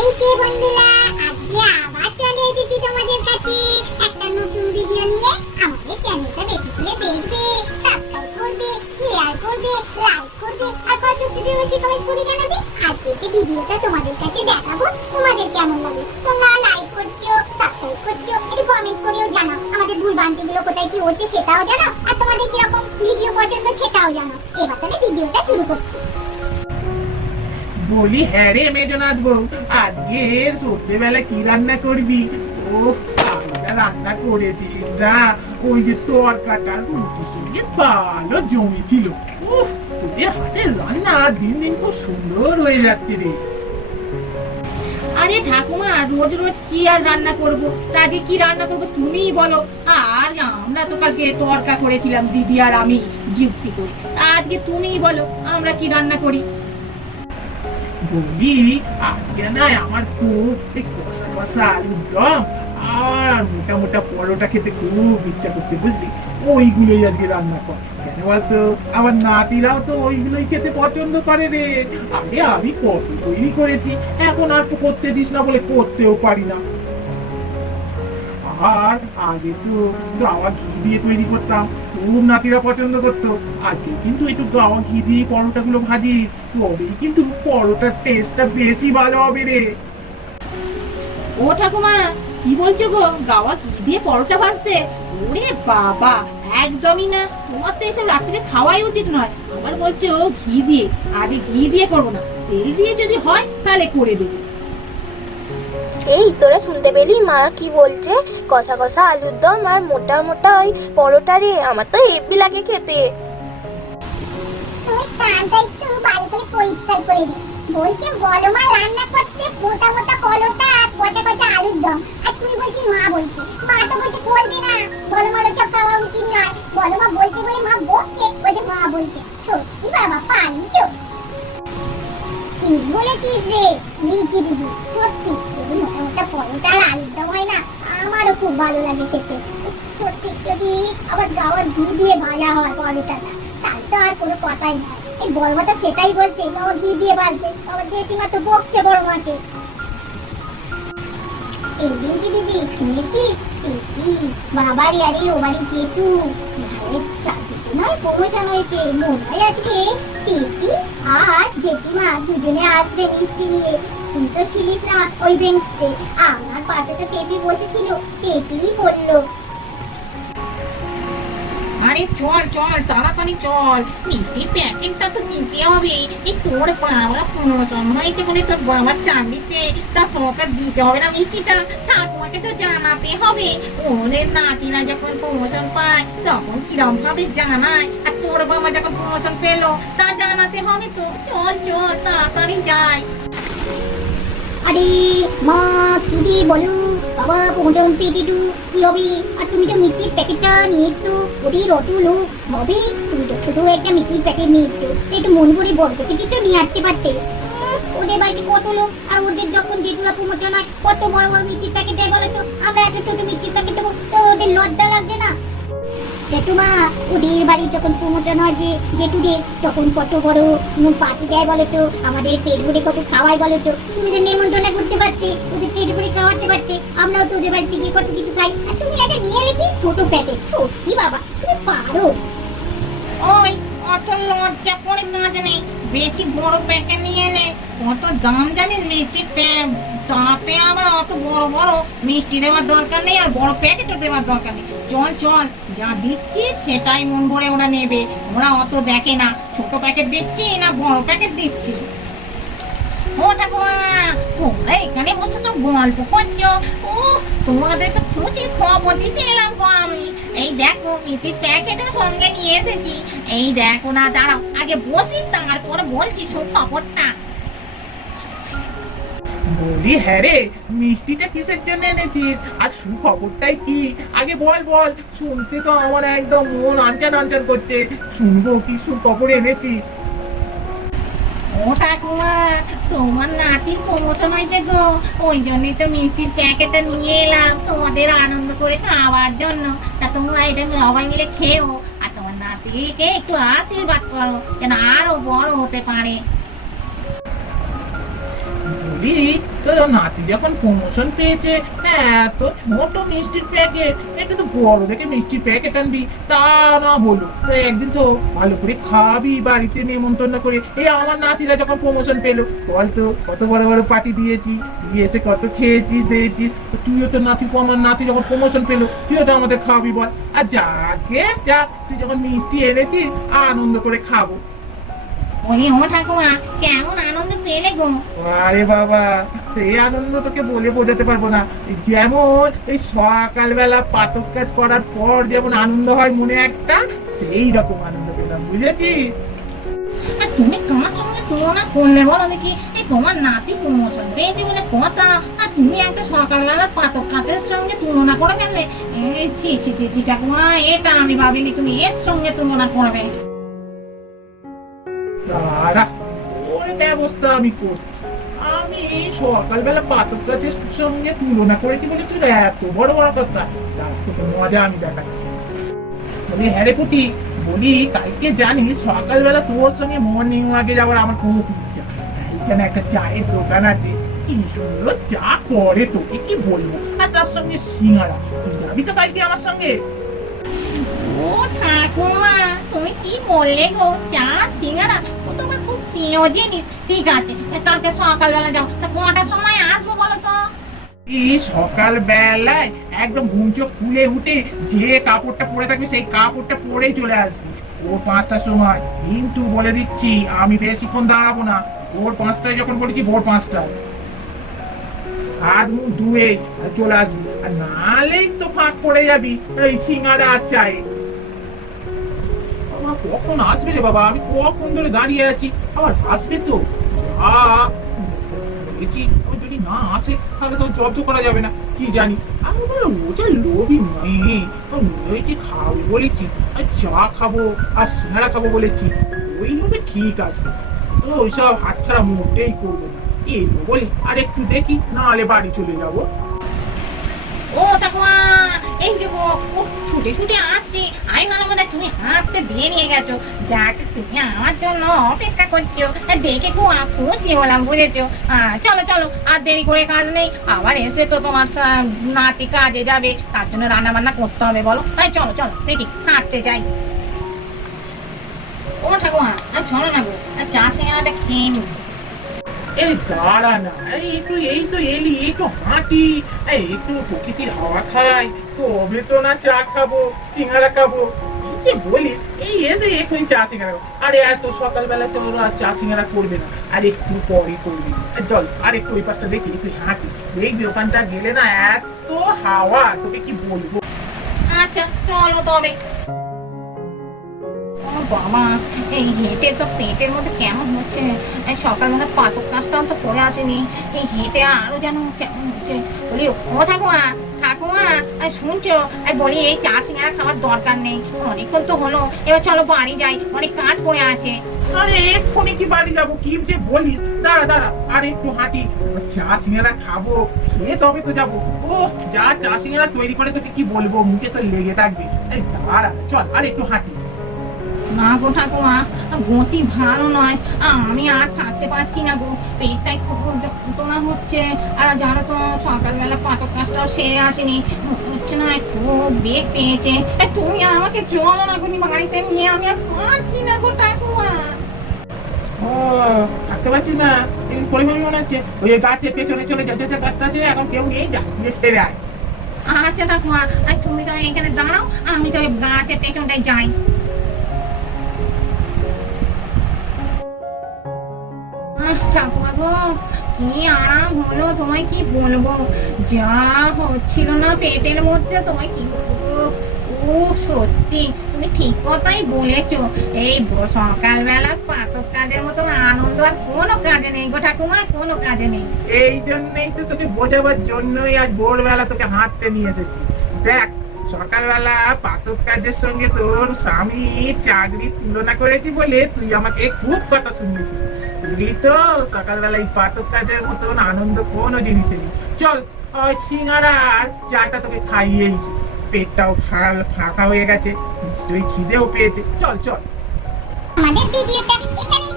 এই বন্ধুরা, আজকে আবার চলে এসেছি তোমাদের কাছে। একটা নতুন ভিডিও নিয়ে। আমাদের চ্যানেলটা বেশি করে দেখবে সাবস্ক্রাইব করবে শেয়ার করবে লাইক করবে, আর কত যদি বেশি কমেন্ট করে জানাবে? আজকে যে ভিডিওটা তোমাদের কাছে দেখাবো, তোমাদের কেমন লাগে? তোমরা লাইক করছ সাবস্ক্রাইব করছ, একটু কমেন্ট করেও জানাও। আমাদের ভুল বান্তিগুলো কোথায় কি হচ্ছে সেটাও জানাও, আর তোমাদের কীরকম ভিডিও পছন্দ সেটাও জানাও। এবার তাহলে ভিডিওটা শুরু করছি। বলি হ্যাঁ রে মেজনাথ বউ, আজকে সন্ধ্যেবেলা কি রান্না করবি? ও রান্না করেছিলিস না ওই যে তরকাটা রুটি সঙ্গে ভালো জমেছিল। উফ তোদের হাতের রান্না দিন দিন খুব সুন্দর হয়ে যাচ্ছে রে। আরে ঠাকুমা, রোজ রোজ কি আর রান্না করব? আজকে কি রান্না করব তুমিই বলো। আর আমরা তো কালকে তরকা করেছিলাম, দিদি আর আমি করে। আজকে বলো, আমরা কি রান্না করি? বলি আজকে না আমার খুব কষা কষা আলুর দম। আর মোটা মোটা পরোটা খেতে খুব ইচ্ছা করছে, বুঝলি? ওইগুলোই আজকে রান্না কর। কেন বলতো? আমার নাতিরাও তো ওইগুলোই খেতে পছন্দ করে রে। আগে আমি কত তৈরি করেছি, এখন আর করতে দিস না বলে করতেও পারি না। আগে তো গাওয়া ঘি দিয়ে তৈরি করতাম, খুব নাতিরা পছন্দ করতো। আজকে কিন্তু একটু গাওয়া ঘি দিয়ে পরোটাগুলো তবেই কিন্তু পরোটার টেস্টটা বেশি ভালো হবে রে। ও ঠাকুমা, কি বলছো গো? গাওয়া কি দিয়ে পরোটা ভাজতে? ওরে বাবা, একদমই না। তোমার তো এসব রাত্রে খাওয়াই উচিত নয়। আবার বলছো ঘি দিয়ে। আগে ঘি দিয়ে করব না। তেল দিয়ে যদি হয়, তাহলে করে দেবো। এই তোরা শুনতে পেলি? মা কি বলছে? কষা কষা আলুর দম আর মোটা মোটা ওই পরোটা রে, আমার তো হেব্বি লাগে খেতে। রান্না করতে আলুর তুই মা বলছে। মা মা বলছে বলে মা বলছে বলেছিস রে? সত্যি। আর বাবা হয়েছে। মনে আর জেঠিমা দুজনে আসবে মিষ্টি নিয়ে। তুই তো ছিলিস না ওই বেঞ্চে। আমার পাশে তো টেপি বসেছিল, টেপিই বলল আরে চল চল, তাড়াতাড়ি চল। মিষ্টির প্যাকেটটা তো নিতে হবে। এই তোর বাবা প্রমোশন হয়েছে বলে তোর বাবার চাকরিতে। তা তোকে দিতে হবে না মিষ্টিটা। ঠাকুমাকে তো জানাতে হবে। ওদের নাতিরা যখন প্রমোশন পায়, তখন কিরম ভাবে জানায়? আর তোর বাবা যখন প্রমোশন পেল, তা জানাতে হবে তো। চল চল, তাড়াতাড়ি যাই। আরে মা দিদি বলো, বাবা প্রমোশন পেটি টু কি আর তুমি তো মিষ্টির প্যাকেটটা নিয়ে একটু ওটি রটুলো তুমি তো ছোট একটা মিষ্টির প্যাকেট নিয়ে একটু একটু মন করে বড় প্যাকেট নিয়ে আসতে পারতে। ওদের বাড়িতে কত আর ওদের যখন প্রমোশন হয়, কত বড় বড় মিষ্টির প্যাকেট দেয় তো? আমরা একটা ছোট মিষ্টির প্যাকেট দেবো, তো ওদের লজ্জা লাগছে না? জেঠুমা ওদের বাড়ি যখন প্রমোশন হয় যে জেঠুদের তখন কত বড় পার্টি দেয় বলো তো আমাদের পেট ভরে কত খাওয়াই বলো তো তুমি তো নেমন্তন্ন করতে পারতে, ওদের পেট ভরে খাওয়াতে পারতে, আমরাও তো ওদের বাড়িতে গিয়ে কত কিছু খাই। আর তুমি এটা নিয়ে এলে কি? ছোট প্যাকেট সত্যি বাবা, তুমি পারো। ওই অত লজ্জা করে কাজ নেই। বেশি বড় প্যাকেট নিয়ে এলে কত দাম জানিস মিষ্টির প্যাক তাতে আবার অত বড় বড় মিষ্টি দেওয়ার দরকার নেই আর বড় প্যাকেটও দেওয়ার দরকার নেই। চল চল, যা দিচ্ছি সেটাই মন ভরে ওরা নেবে। ওরা অত দেখে না, ছোট প্যাকেট দিচ্ছি না বড় প্যাকেট দিচ্ছি। ও ঠাকুমা, তোমরা এখানে বসে তো গল্প করছ। ও তোমাদের তো খুশির খবর দিতে এলাম গো আমি। এই দেখো, মিষ্টির প্যাকেটের সঙ্গে নিয়ে এসেছি। এই দেখো না, দাঁড়াও, আগে বসি, তারপরে বলছি সব খবরটা। বলি হ্যাঁ মিষ্টিটা কিসের জন্য এনেছিস? আর সুখবরটাই কি? আগে বল বল। শুনতে তো আমার একদম মন আনচান আনচান করছে। শুনব কি সুখবর এনেছিস? ও ঠাকুমা, তোমার নাতির প্রমোশন হয়েছে গো। ওই জন্যই তো মিষ্টির প্যাকেটটা নিয়ে এলাম। তোমাদের আনন্দ করে খাওয়ার জন্য। তা তোমরা এটা সবাই মিলে খেও। আর তোমার নাতিকে একটু আশীর্বাদ করো, যেন আরও বড় হতে পারে। নাতি যখন প্রমোশন পেয়েছে এত ছোট মিষ্টির প্যাকেট। তো বড় দেখে মিষ্টির প্যাকেট আনবি। তা না বলো একদিন তো ভালো করে খাবি, বাড়িতে নেমন্তন্ন করে। এই আমার নাতিরা যখন প্রমোশন পেল কত বড় বড় পার্টি দিয়েছি। তুই এসে কত খেয়েছিস, দিয়েছিস। তুইও তো নাতি, আমার নাতি যখন প্রমোশন পেল, তুইও তো আমাদের খাওয়াবি বল। আর যাকে যা তুই যখন মিষ্টি এনেছিস, আনন্দ করে খাব। বলি ও ঠাকুমা, কেমন পেলে গো। আরে বাবা সেই আনন্দ তোকে বলে বোঝাতে পারব না। যেমন এই সকালবেলা পাতক কাজ করার পর যেমন আনন্দ হয় মনে একটা সেই রকম আনন্দ পেলাম বুঝেছিস? আর তুমি তোমার সঙ্গে তুলনা করলে বলো দেখি এই তোমার নাতি প্রমোশন পেয়েছে বলে কথা আর তুমি একটা সকালবেলা পাতক কাচের সঙ্গে তুলনা করে ফেললে। এই ছি ছি ছি ছি ঠাকুমা এটা আমি ভাবিনি তুমি এর সঙ্গে তুলনা করবে। ওর ব্যবস্থা আমি করছি। আমি সকালবেলা পাতক গাছের সঙ্গে তুলনা করেছি বলে তুই এত বড় বড় কথা মজা আমি দেখাচ্ছি। বলি হ্যাঁ পুটি, বলি, কালকে জানিস সকালবেলা তোর সঙ্গে মর্নিং ওয়াকে যাওয়ার আমার খুব ইচ্ছা এখানে একটা চায়ের দোকান আছে। কি সুন্দর চা করে তোকে, কি বলব? আর তার সঙ্গে সিঙ্গারা। তুই যাবি তো কালকে আমার সঙ্গে? ও ঠাকুমা তুমি কি বললে গো? চা, সিঙ্গারা? প্রিয় জিনিস ঠিক আছে কালকে সকালবেলা যাও। তা কটার সময় আসব বলো তো? এই সকাল বেলায় একদম ঘুম চোখ খুলে উঠে যে কাপড়টা পরে থাকবি, সেই কাপড়টা পরেই চলে আসবি। ওর পাঁচটার সময়। কিন্তু বলে দিচ্ছি, আমি বেশিক্ষণ দাঁড়াবো না। ভোর পাঁচটায় যখন বলেছি ভোর পাঁচটায়। হাত মুখ ধুয়ে চলে আসবি। আর নালেই তো ফাঁক পড়ে যাবি, এই সিঙ্গারা আর আমার কখন আসবে রে বাবা? আমি কখন ধরে দাঁড়িয়ে আছি? আবার আসবে তো। বলেছি যদি না আসে, তাহলে তো জব্দ করা যাবে না। কি জানি। আমি বলো ও যে লোভী মেয়ে মেয়েকে খাব বলেছি। আর চা খাব, আর সিঙ্গারা খাব বলেছি। ওই লোভে ঠিক আসবে। ও, ওইসব হাতছাড়া মোটেই করবে না। এই বলি আর একটু দেখি, নাহলে বাড়ি চলে যাব। ও, ঠাকুমা! এই যে ও ছুটে ছুটে আসছি। আমি ভালো বোধ তুমি হাঁটতে বেরিয়ে গেছো। যাক, তুমি আমার জন্য অপেক্ষা করছ। দেখে খুব খুশি হলাম, বুঝেছ? চলো চলো, আর দেরি করে কাজ নেই। আবার এসে তো তোমার নাতি কাজে যাবে। তার জন্য রান্না বান্না করতে হবে, বলো। তাই চলো চলো দেখি হাঁটতে যাই। ও ঠাকুমা চলো না গো চা সিঙ্গারাটা খেয়ে নিই এই দাঁড়া না একটু, এই তো এলি একটু হাঁটি, এই একটু প্রকৃতির হাওয়া খাই তবে তো না চা খাব, সিঙ্গারা খাব। কি বলি, এই এসে এখনই চা সিঙ্গারা। আরে এত সকালবেলা তো ওরা চা সিঙ্গারা করবে না। আর একটু পরে করবে। চল, আর একটু ওই পাশটা দেখি, একটু হাঁটি। দেখবি ওখানটা গেলে না এত হাওয়া, তোকে কি বলব? আচ্ছা চলো তবে। বাবা, এই হেঁটে তো পেটের মধ্যে কেমন হচ্ছে? এই সকালবেলা পাতক কাজটাও তো করে আসেনি। এই হেঁটে আরও যেন কেমন হচ্ছে? বলি, ও ঠাকুমা ঠাকুমা, এই শুনছো? আর বলি, এই চা সিঙ্গারা খাওয়ার দরকার নেই। অনেকক্ষণ তো হলো, এবার চলো বাড়ি যাই। অনেক কাজ পড়ে আছে। আরে, এক্ষুনি কি বাড়ি যাব? কি যে বলিস? দাঁড়া দাঁড়া, আর একটু হাঁটি। চা সিঙ্গারা খাব, খেয়ে তবে তো যাব। ও যা চা সিঙ্গারা তৈরি করে তোকে কি বলব? মুখে তো লেগে থাকবে। এই দাঁড়া, চল, আর একটু হাঁটি। না গো ঠাকুমা গতি ভালো নয়। আমি আর থাকতে পারছি না গো। পেটটাই খুব যন্ত্রণা হচ্ছে। আর তো সকালবেলা কাজটাও সেরে আসেনি। হচ্ছে না খুব বেগ পেয়েছে। তুমি আমাকে চলো না বাড়িতে নিয়ে। আমি আর পারছি না গো ঠাকুমা। ও থাকতে পারছিস না? পরিমাণ মনে হচ্ছে। ওই গাছের পেছনে চলে যা যা যা গাছটা আছে এখন কেউ নেই যা গিয়ে সেরে আয়। আচ্ছা ঠাকুমা আর তুমি তো এখানে দাঁড়াও আমি তো গাছের পেছনটায় যাই। ঠাকুমা গো কি আরাম হলো? তোমায় কি বলব? যা হচ্ছিল না পেটের মধ্যে, তোমায় কি বলব? সত্যি, তুমি ঠিক কথাই বলেছ। এই সকালবেলা পাতক কাজের মতন আনন্দ, আর কোনো কাজে নেই গো ঠাকুমা, কোনো কাজে নেই। এই জন্যই তো তোকে বোঝাবার জন্যই আজ ভোরবেলা তোকে হাঁটতে নিয়ে এসেছি। দেখ সকালবেলা পাতক কাজের সঙ্গে তোর স্বামী চাকরির তুলনা করেছি বলে তুই আমাকে খুব কথা শুনিয়েছিস। বুঝলি তো? সকালবেলা এই পাতক কাজের মতন আনন্দ কোনো জিনিসে নেই। চল, ওই সিঙ্গারা আর চাটা তোকে খাইয়েই পেটটাও ফাল ফাঁকা হয়ে গেছে, নিশ্চয়ই খিদেও পেয়েছে। চল চল। আমাদের ভিডিওটা এখানেই